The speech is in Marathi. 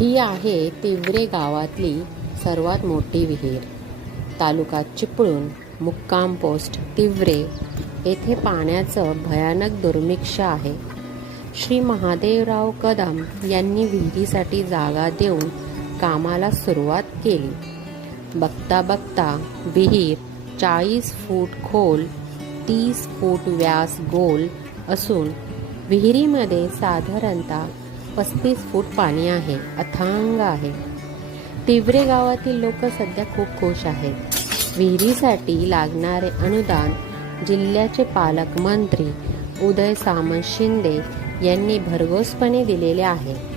ही आहे तिवरे गावातली सर्वात मोठी विहीर. तालुका चिपळूण, मुक्काम पोस्ट तिवरे येथे पाण्याचं भयानक दुर्भिक्ष आहे. श्री महादेवराव कदम यांनी विहिरीसाठी जागा देऊन कामाला सुरुवात केली. बघता बघता विहीर 40 फूट खोल, 30 फूट व्यास गोल असून विहिरीमध्ये साधारणतः 35 फूट पाणी आहे. अथांग आहे. तिवरे गावातील लोक सध्या खूप खुश आहेत. विहिरीसाठी लागणारे अनुदान जिल्ह्याचे पालकमंत्री उदय सामंत शिंदे यांनी भरघोसपणे दिलेले आहे.